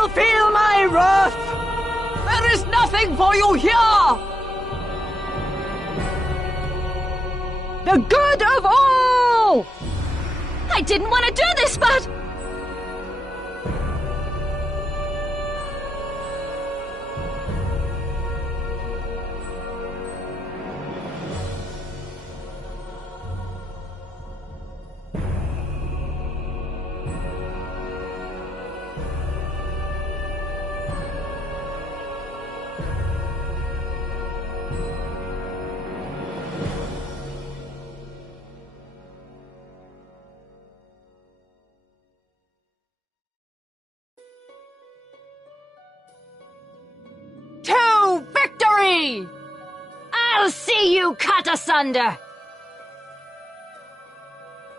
shall feel my wrath! There is nothing for you here! The good of all! I didn't want to do this, but... To victory! I'll see you cut asunder!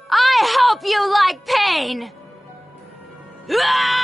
I hope you like pain! Ah!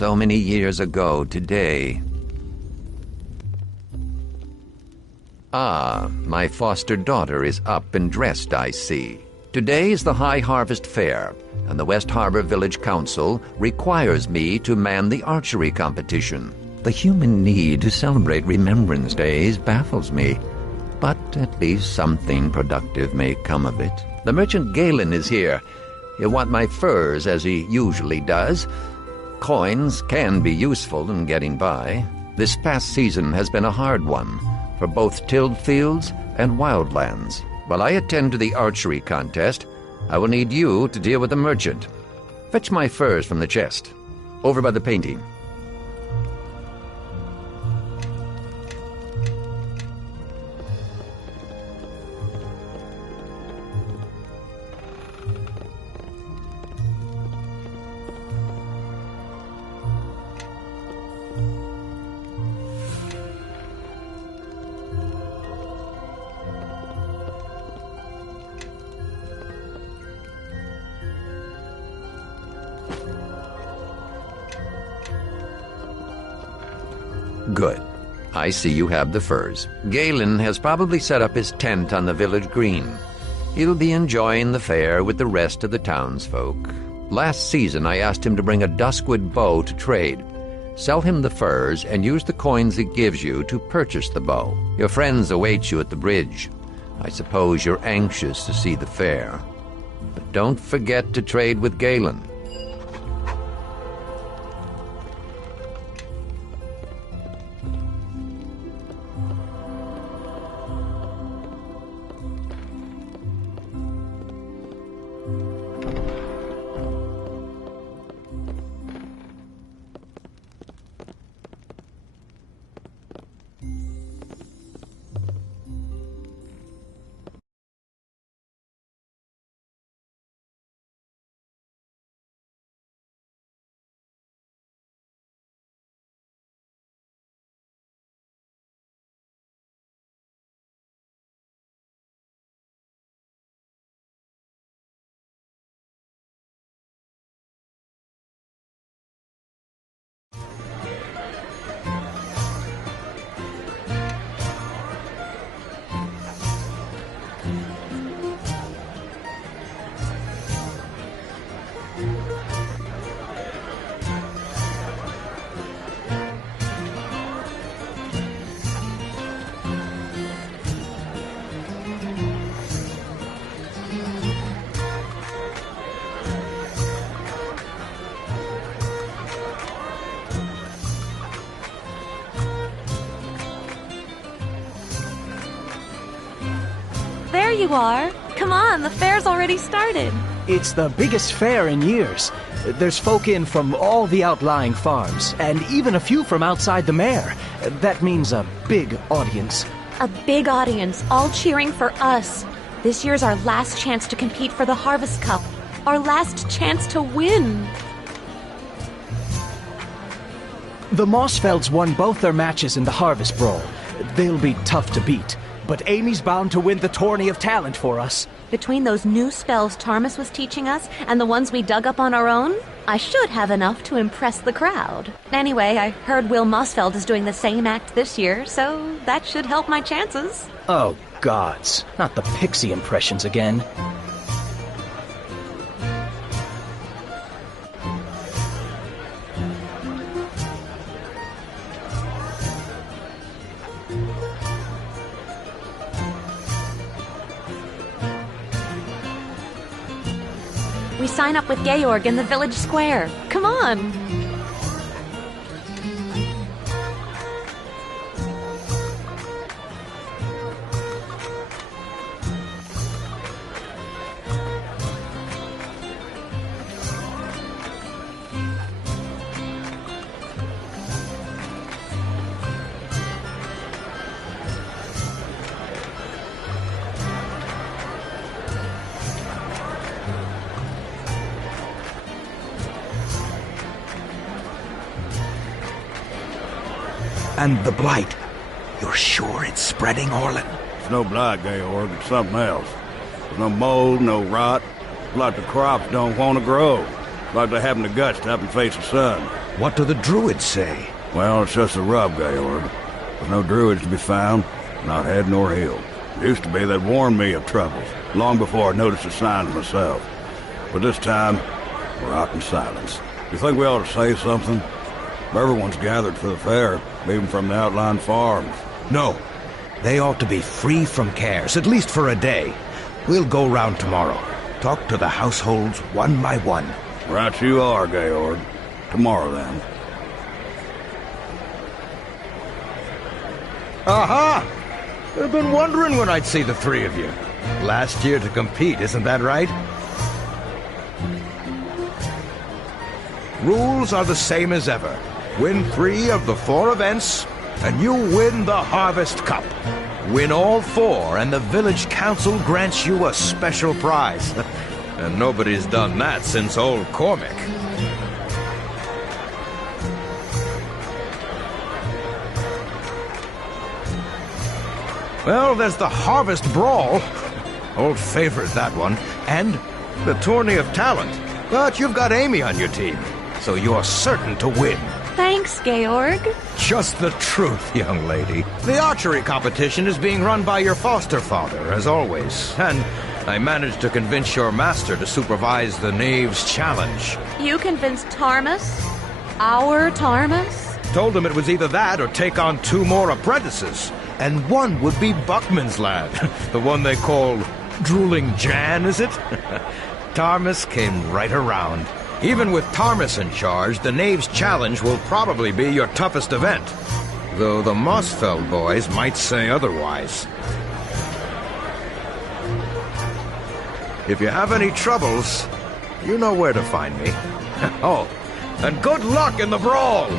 so many years ago today. Ah, my foster daughter is up and dressed, I see. Today is the High Harvest Fair, and the West Harbor Village Council requires me to man the archery competition. The human need to celebrate Remembrance Days baffles me, but at least something productive may come of it. The merchant Galen is here. He'll want my furs, as he usually does. Coins can be useful in getting by. This past season has been a hard one, for both tilled fields and wildlands. While I attend to the archery contest, I will need you to deal with the merchant. Fetch my furs from the chest, over by the painting. Good. I see you have the furs. Galen has probably set up his tent on the village green. He'll be enjoying the fair with the rest of the townsfolk. Last season I asked him to bring a duskwood bow to trade. Sell him the furs and use the coins he gives you to purchase the bow. Your friends await you at the bridge. I suppose you're anxious to see the fair. But don't forget to trade with Galen. There you are. Come on, the fair's already started. It's the biggest fair in years. There's folk in from all the outlying farms, and even a few from outside the mare. That means a big audience. A big audience, all cheering for us. This year's our last chance to compete for the Harvest Cup. Our last chance to win. The Mossfelds won both their matches in the Harvest Brawl. They'll be tough to beat. But Amy's bound to win the Tourney of Talent for us. Between those new spells Tarmus was teaching us and the ones we dug up on our own, I should have enough to impress the crowd. Anyway, I heard Will Mossfeld is doing the same act this year, so that should help my chances. Oh, gods. Not the pixie impressions again. We sign up with Georg in the village square. Come on! And the blight. You're sure it's spreading, Orlin? It's no blight, Georg. It's something else. There's no mold, no rot. It's like the crops don't want to grow. It's like they haven't the guts to up and face the sun. What do the druids say? Well, it's just a rub, Georg. There's no druids to be found, not head nor heel. Used to be they'd warned me of troubles, long before I noticed the signs myself. But this time, we're out in silence. You think we ought to say something? Everyone's gathered for the fair, even from the outlying farms. No. They ought to be free from cares, at least for a day. We'll go round tomorrow. Talk to the households one by one. Right you are, Georg. Tomorrow, then. Aha! I've been wondering when I'd see the three of you. Last year to compete, isn't that right? Rules are the same as ever. Win 3 of the 4 events, and you win the Harvest Cup. Win all 4, and the village council grants you a special prize. And nobody's done that since old Cormac. Well, there's the Harvest Brawl. Old favorite, that one. And the Tourney of Talent. But you've got Amy on your team, so you're certain to win. Thanks, Georg. Just the truth, young lady. The archery competition is being run by your foster father, as always. And I managed to convince your master to supervise the Knave's Challenge. You convinced Tarmus? Our Tarmus? Told him it was either that or take on 2 more apprentices. And one would be Buckman's lad, the one they call Drooling Jan, is it? Tarmus came right around. Even with Tarmus in charge, the Knave's Challenge will probably be your toughest event. Though the Mossfeld boys might say otherwise. If you have any troubles, you know where to find me. Oh, and good luck in the brawl!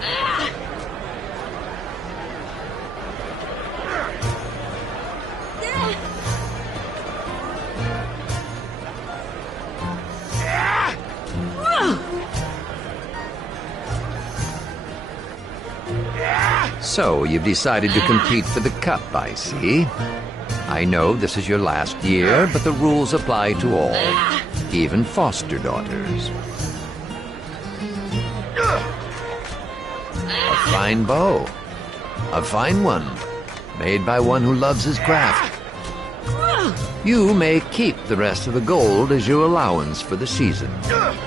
Ah! So, you've decided to compete for the cup, I see. I know this is your last year, but the rules apply to all, even foster daughters. A fine bow. A fine one, made by one who loves his craft. You may keep the rest of the gold as your allowance for the season.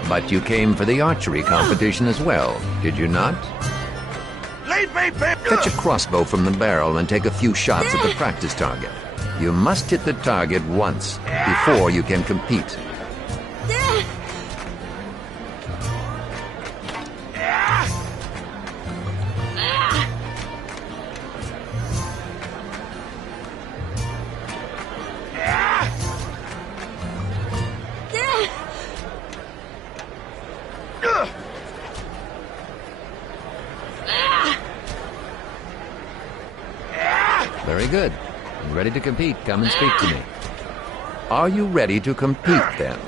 But you came for the archery competition as well, did you not? Fetch a crossbow from the barrel and take a few shots at the practice target. You must hit the target once before you can compete. Very good. And ready to compete, come and speak to me. Are you ready to compete, then?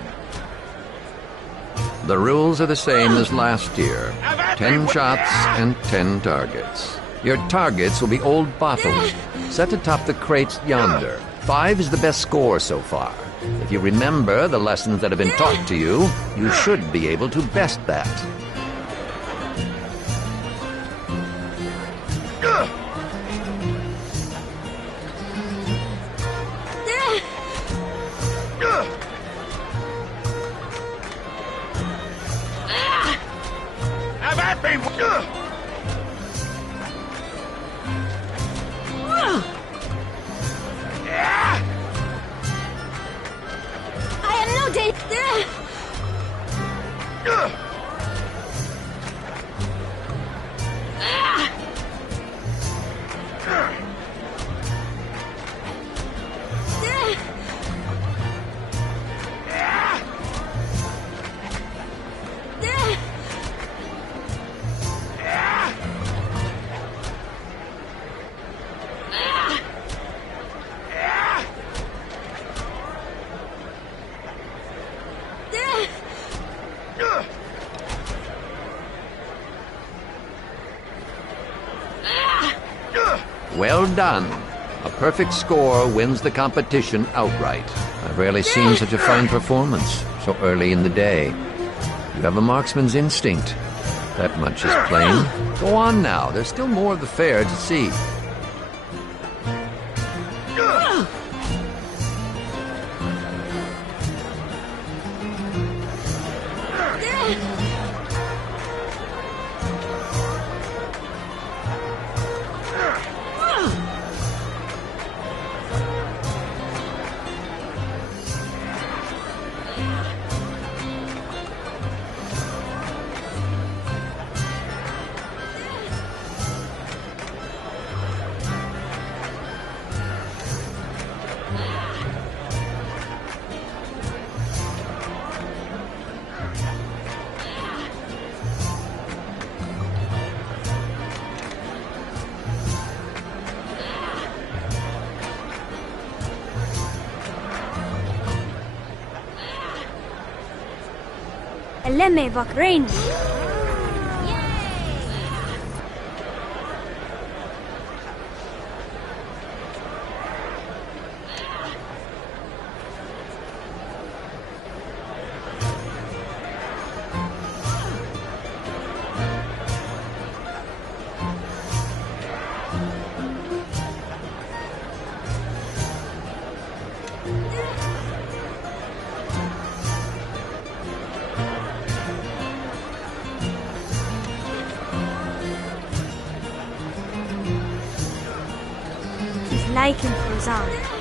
The rules are the same as last year. 10 shots and 10 targets. Your targets will be old bottles, set atop the crates yonder. 5 is the best score so far. If you remember the lessons that have been taught to you, you should be able to best that. Well done. A perfect score wins the competition outright. I've rarely seen such a fine performance so early in the day. You have a marksman's instinct. That much is plain. Go on now. There's still more of the fair to see. Lemme vakrein. Like in Frozen.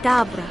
Dabra.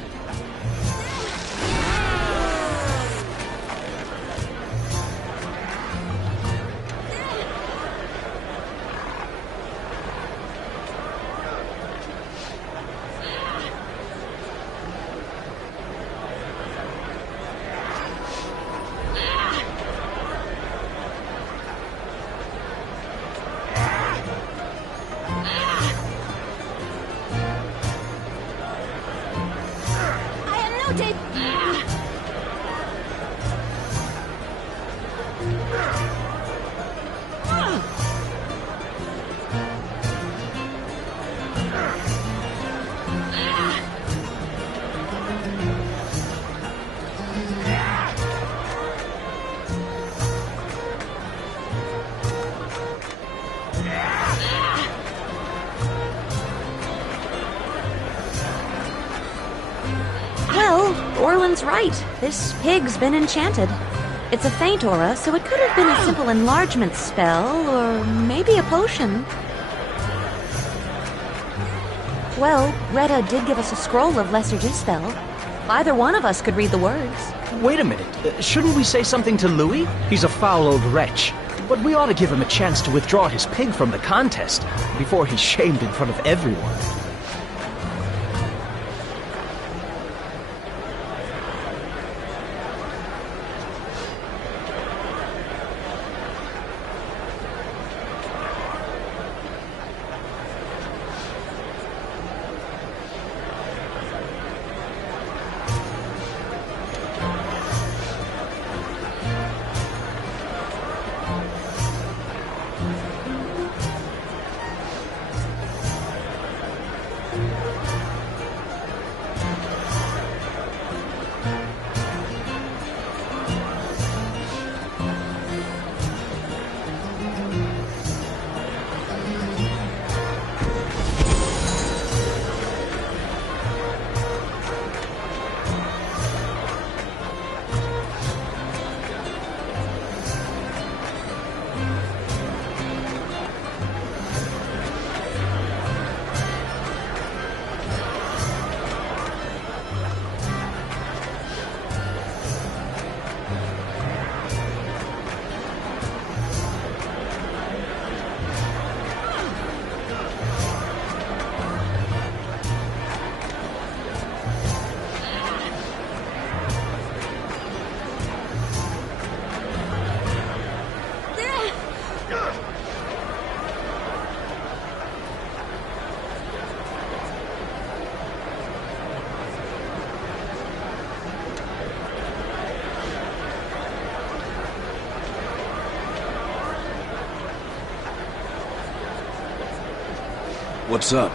Orland's right. This pig's been enchanted. It's a faint aura, so it could have been a simple enlargement spell, or maybe a potion. Well, Retta did give us a scroll of Lesser Dispel. Either one of us could read the words. Wait a minute. Shouldn't we say something to Louis? He's a foul old wretch. But we ought to give him a chance to withdraw his pig from the contest before he's shamed in front of everyone. What's up?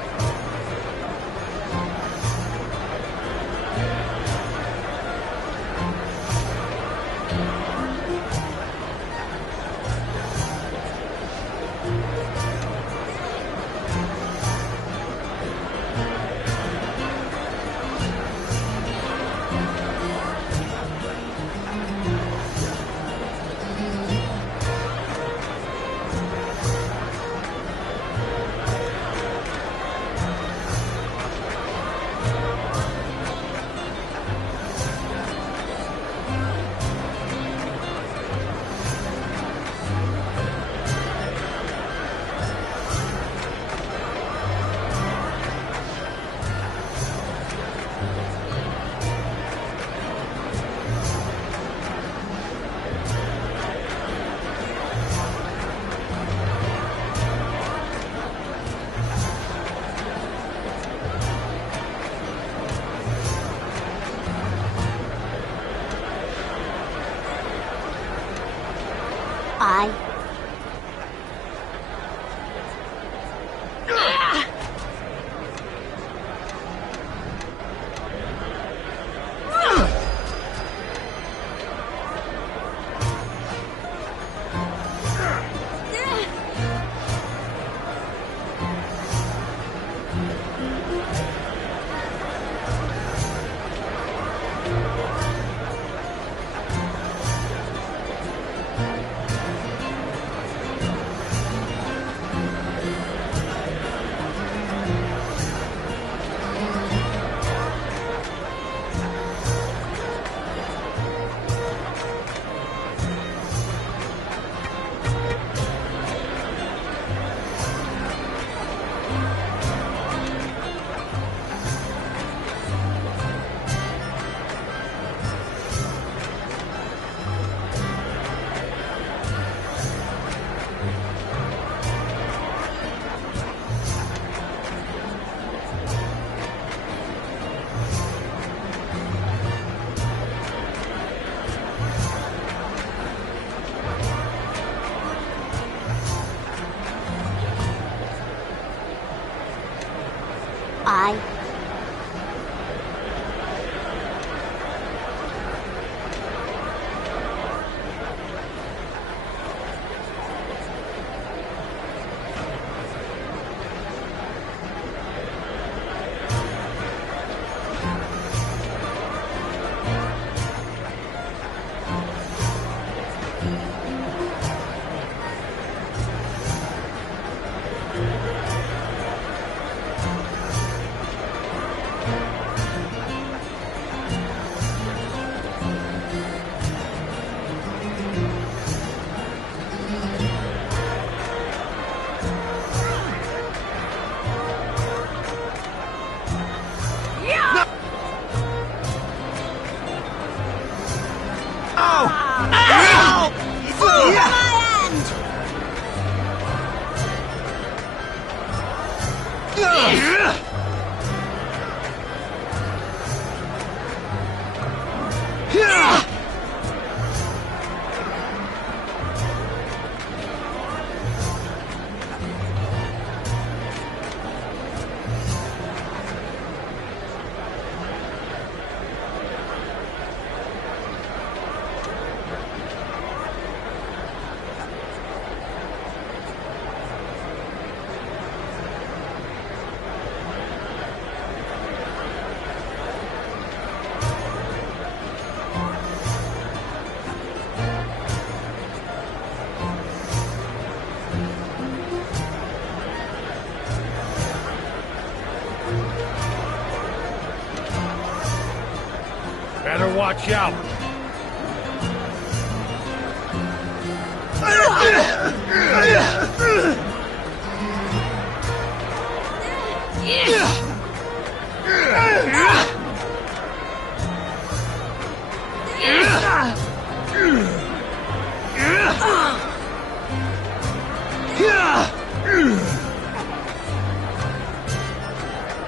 Better watch out.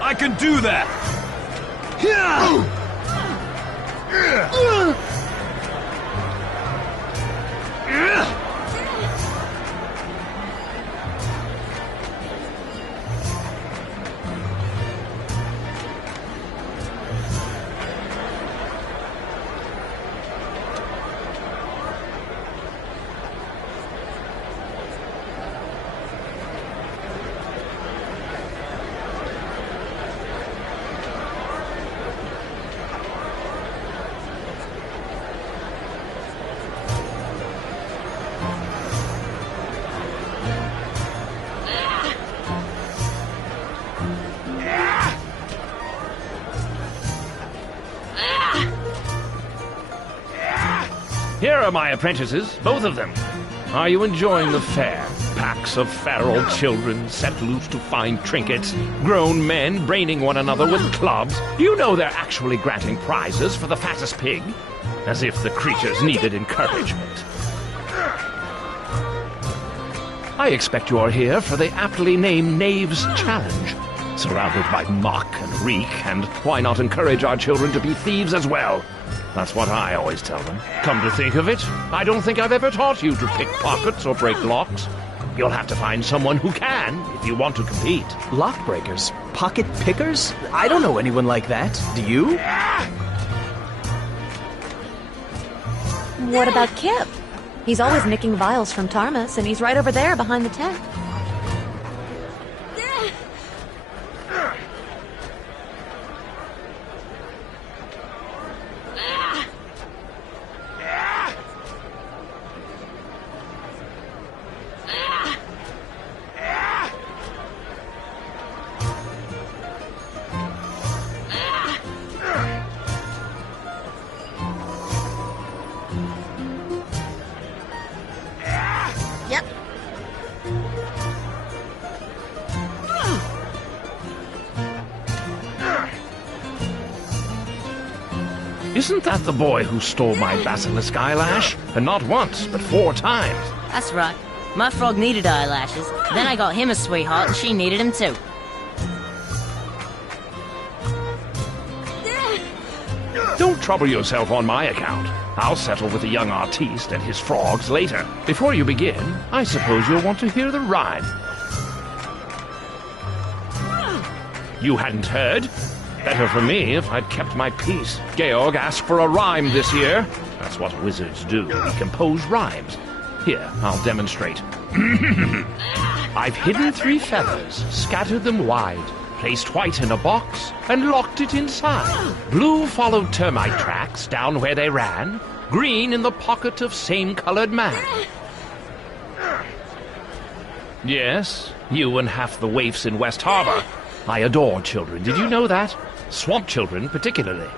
I can do that. Here are my apprentices, both of them. Are you enjoying the fair? Packs of feral children set loose to find trinkets, grown men braining one another with clubs. Do you know they're actually granting prizes for the fattest pig? As if the creatures needed encouragement. I expect you're here for the aptly named Knave's Challenge. Surrounded by muck and reek, and why not encourage our children to be thieves as well? That's what I always tell them. Come to think of it, I don't think I've ever taught you to pick pockets or break locks. You'll have to find someone who can if you want to compete. Lock breakers? Pocket pickers? I don't know anyone like that. Do you? What about Kip? He's always nicking vials from Tarmus, and he's right over there behind the tent. Isn't that the boy who stole my basilisk eyelash? And not once, but 4 times. That's right. My frog needed eyelashes. Then I got him a sweetheart, and she needed him too. Don't trouble yourself on my account. I'll settle with the young artiste and his frogs later. Before you begin, I suppose you'll want to hear the rhyme. You hadn't heard? Better for me if I'd kept my peace. Georg asked for a rhyme this year. That's what wizards do. We compose rhymes. Here, I'll demonstrate. I've hidden 3 feathers, scattered them wide, placed white in a box, and locked it inside. Blue followed termite tracks down where they ran, green in the pocket of same-colored man. Yes, you and half the waifs in West Harbor. I adore children. Did you know that? Swamp children, particularly.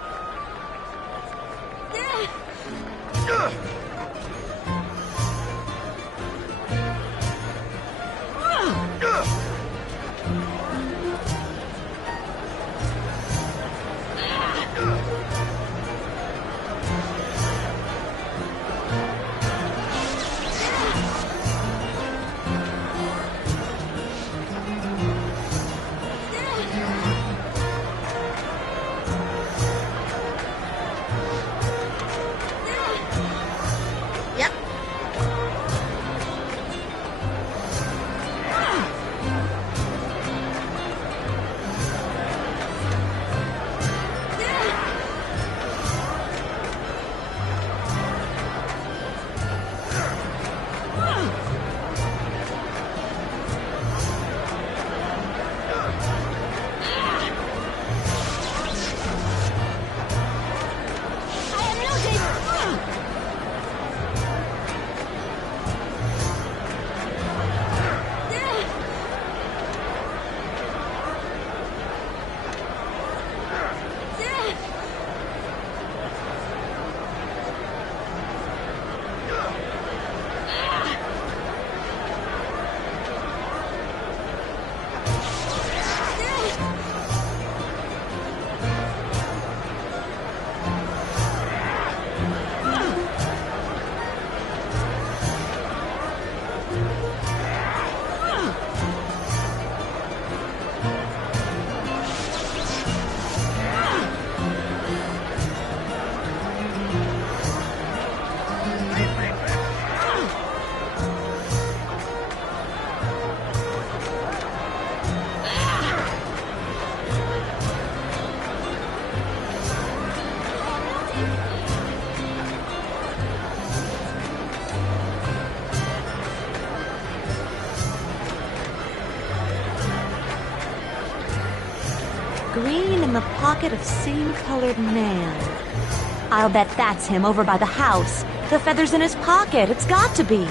green in the pocket of same-colored man. I'll bet that's him over by the house. The feather's in his pocket. It's got to be.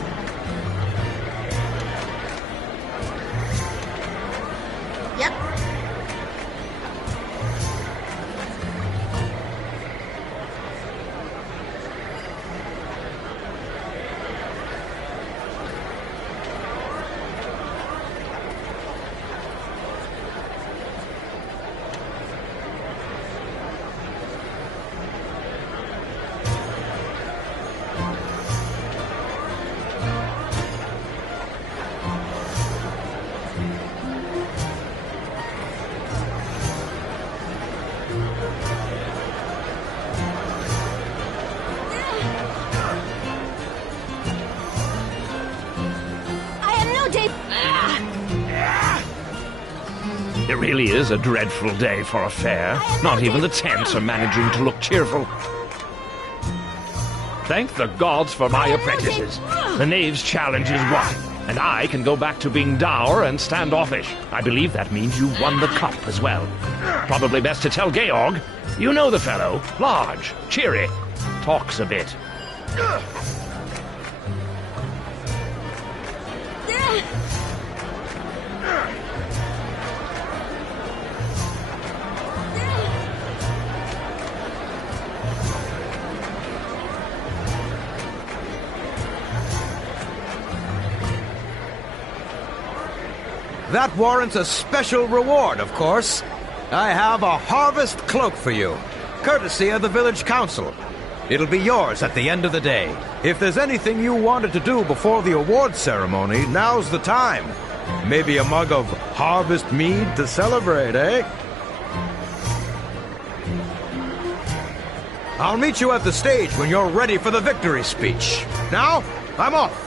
Yep. It really is a dreadful day for a fair. Not even the tents are managing to look cheerful. Thank the gods for my apprentices. The knave's challenge is won, and I can go back to being dour and standoffish. I believe that means you won the cup as well. Probably best to tell Georg. You know the fellow. Large, cheery, talks a bit. That warrants a special reward, of course. I have a harvest cloak for you, courtesy of the village council. It'll be yours at the end of the day. If there's anything you wanted to do before the award ceremony, now's the time. Maybe a mug of harvest mead to celebrate, eh? I'll meet you at the stage when you're ready for the victory speech. Now, I'm off.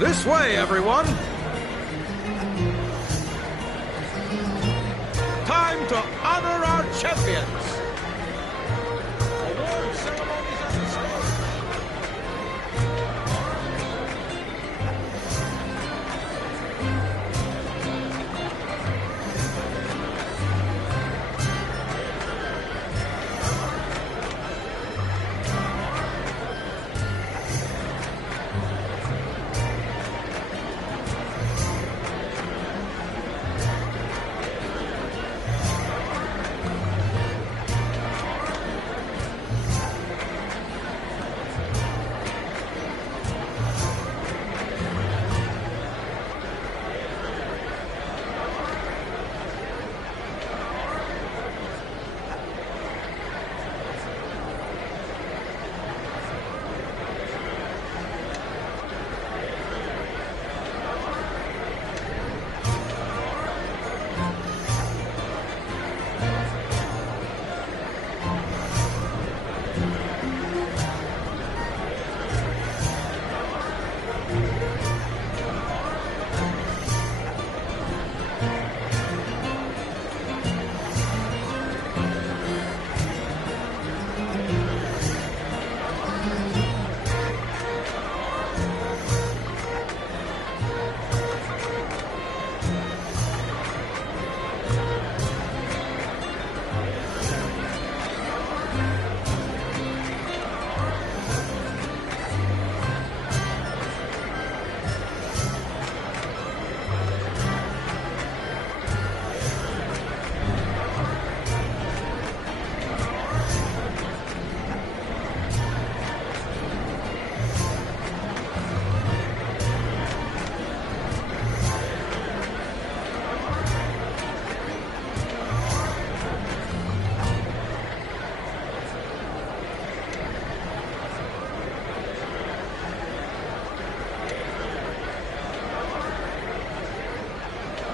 This way, everyone! Time to honor our champions! Award ceremonies at the stage!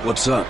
What's up?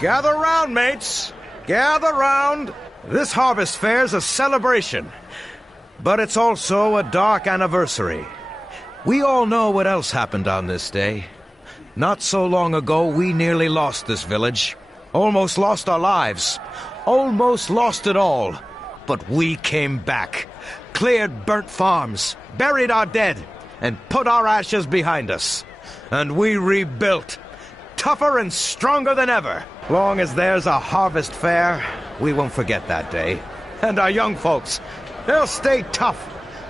Gather round, mates. Gather round. This harvest fair's a celebration. But it's also a dark anniversary. We all know what else happened on this day. Not so long ago, we nearly lost this village. Almost lost our lives. Almost lost it all. But we came back. Cleared burnt farms. Buried our dead. And put our ashes behind us. And we rebuilt. Tougher and stronger than ever. Long as there's a harvest fair, we won't forget that day. And our young folks, they'll stay tough.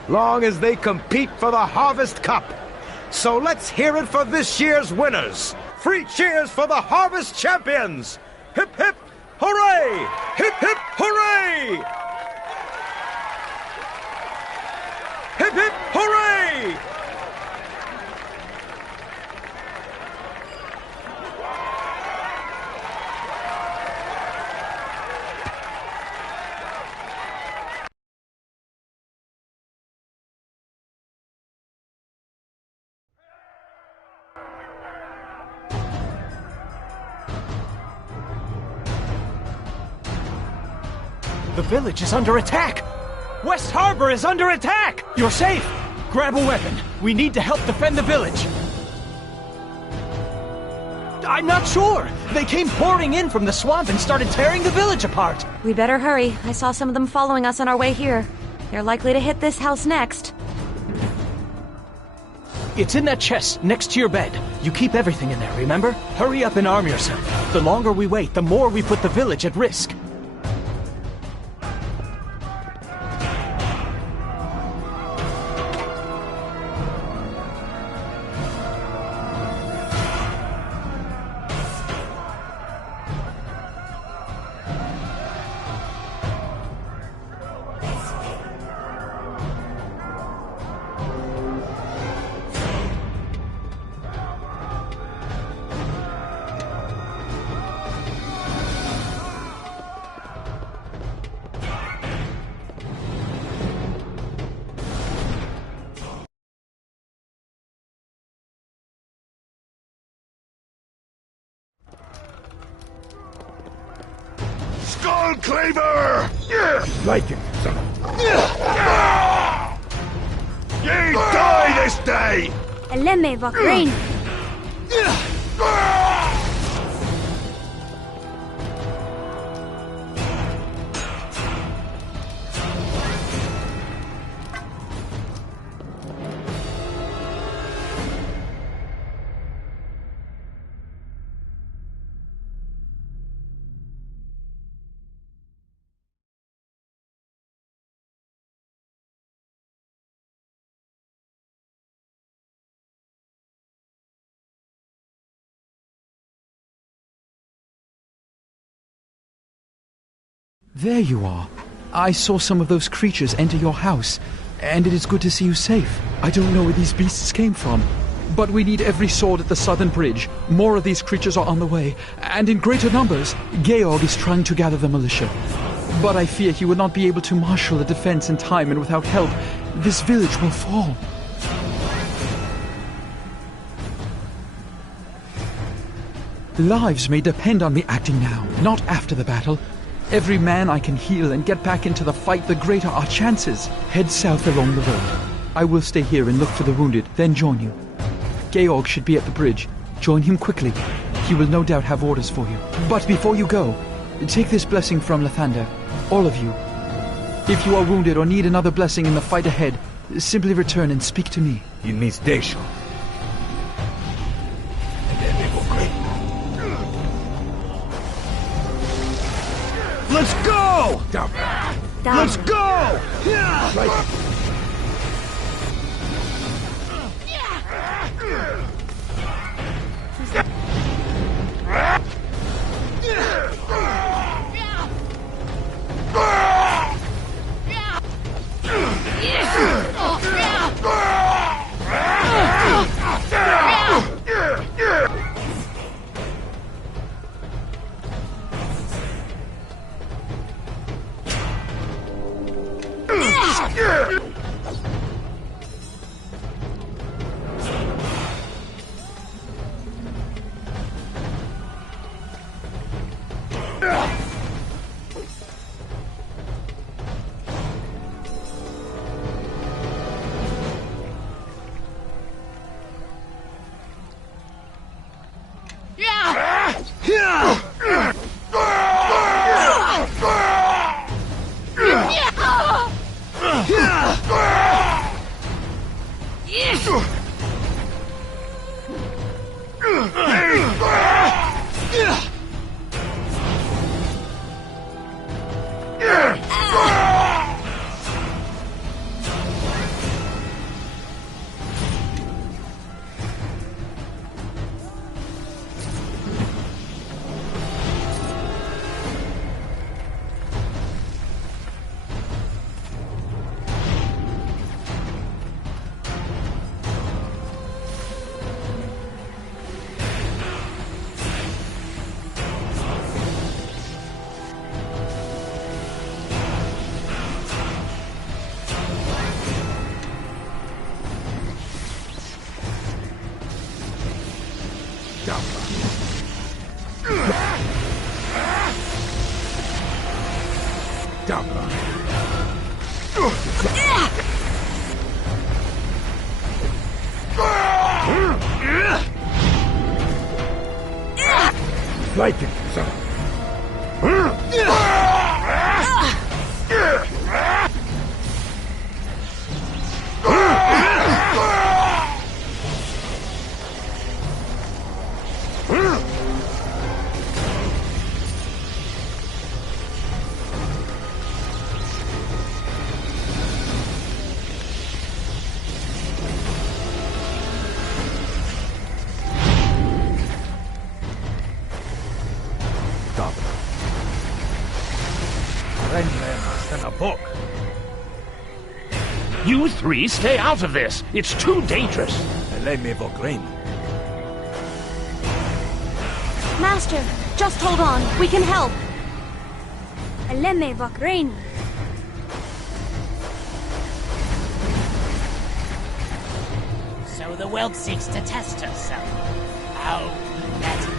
Long as they compete for the Harvest Cup. So let's hear it for this year's winners. 3 cheers for the Harvest Champions. Hip, hip, hooray! Hip, hip, hooray! Hip, hip, hooray! The village is under attack! West Harbor is under attack! You're safe! Grab a weapon. We need to help defend the village. I'm not sure. They came pouring in from the swamp and started tearing the village apart. We better hurry. I saw some of them following us on our way here. They're likely to hit this house next. It's in that chest next to your bed. You keep everything in there, remember? Hurry up and arm yourself. The longer we wait, the more we put the village at risk. Skull Cleaver! Like him, son. Ye die this day! Eleme Vakrain. There you are. I saw some of those creatures enter your house, and it is good to see you safe. I don't know where these beasts came from, but we need every sword at the southern bridge. More of these creatures are on the way, and in greater numbers. Georg is trying to gather the militia. But I fear he would not be able to marshal a defense in time, and without help, this village will fall. Lives may depend on me acting now, not after the battle. Every man I can heal and get back into the fight, the greater our chances. Head south along the road. I will stay here and look for the wounded, then join you. Georg should be at the bridge. Join him quickly. He will no doubt have orders for you. But before you go, take this blessing from Lathander. All of you. If you are wounded or need another blessing in the fight ahead, simply return and speak to me. It means Desho. Let's go! Down. Let's go! Like Fighting, son. You three stay out of this. It's too dangerous. Master, just hold on. We can help. Lemme Vakrain. So the world seeks to test herself. How pathetic.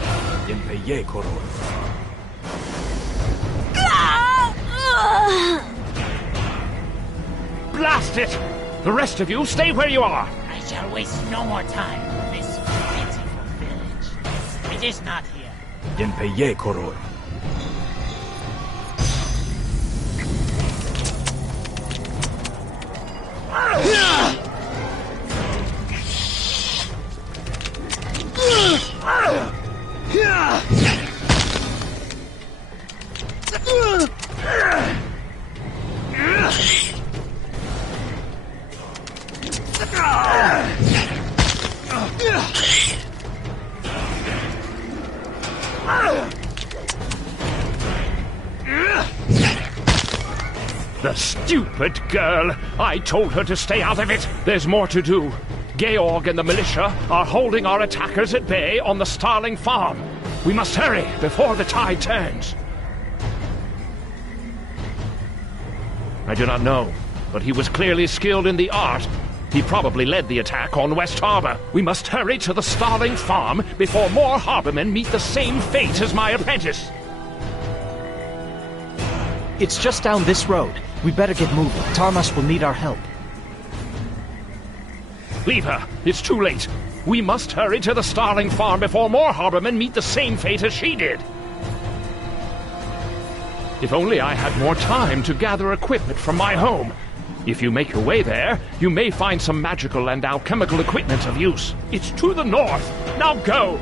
Blast it! The rest of you, stay where you are. I shall waste no more time in this pitiful village. It is not here. The stupid girl! I told her to stay out of it! There's more to do. Georg and the militia are holding our attackers at bay on the Starling farm. We must hurry before the tide turns. I do not know, but he was clearly skilled in the art. He probably led the attack on West Harbor. We must hurry to the Starling farm before more harbormen meet the same fate as my apprentice. It's just down this road. We better get moving. Tarmas will need our help. Leave her. It's too late. We must hurry to the Starling farm before more harbormen meet the same fate as she did. If only I had more time to gather equipment from my home. If you make your way there, you may find some magical and alchemical equipment of use. It's to the north. Now go!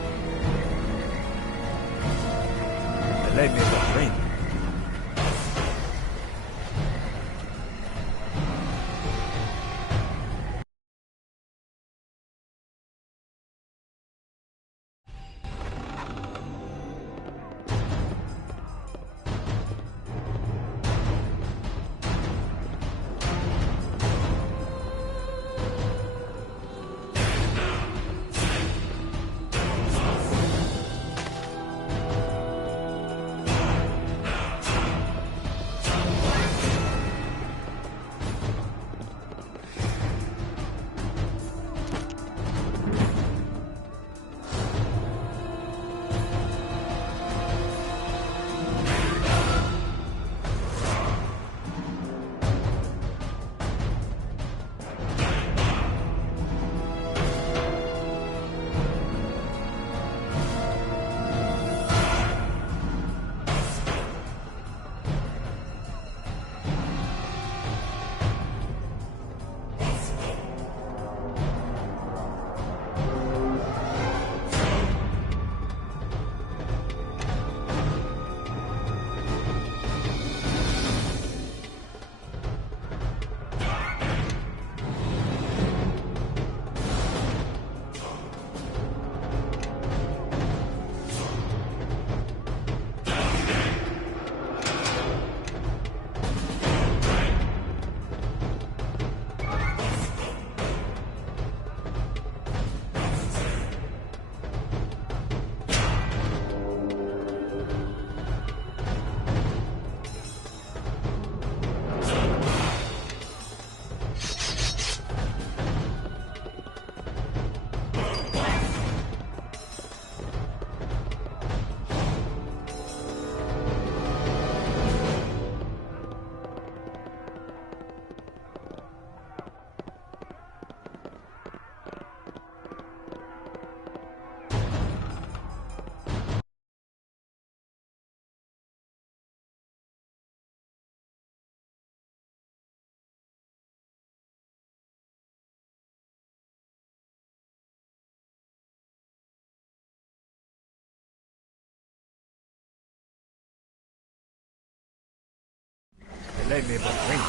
Let me bring.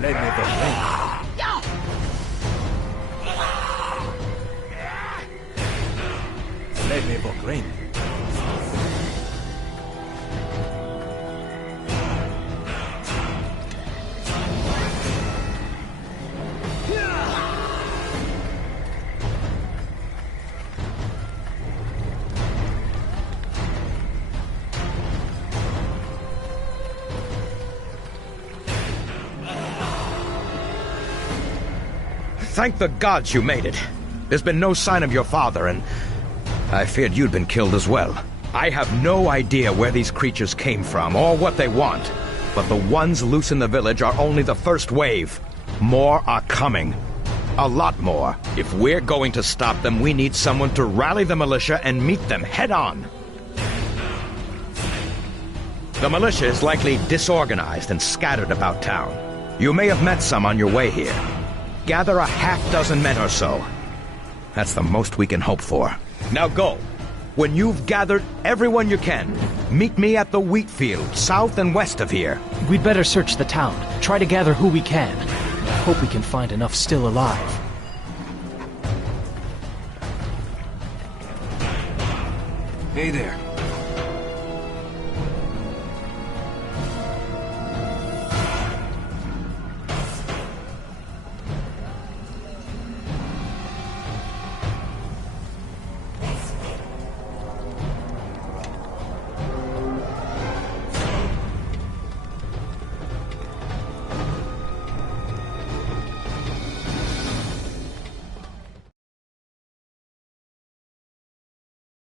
Let me bring. Let me bring. Thank the gods you made it. There's been no sign of your father, and I feared you'd been killed as well. I have no idea where these creatures came from or what they want, but the ones loose in the village are only the first wave. More are coming. A lot more. If we're going to stop them, we need someone to rally the militia and meet them head on. The militia is likely disorganized and scattered about town. You may have met some on your way here. Gather a half-dozen men or so. That's the most we can hope for. Now go. When you've gathered everyone you can, meet me at the wheat field, south and west of here. We'd better search the town, try to gather who we can. I hope we can find enough still alive. Hey there.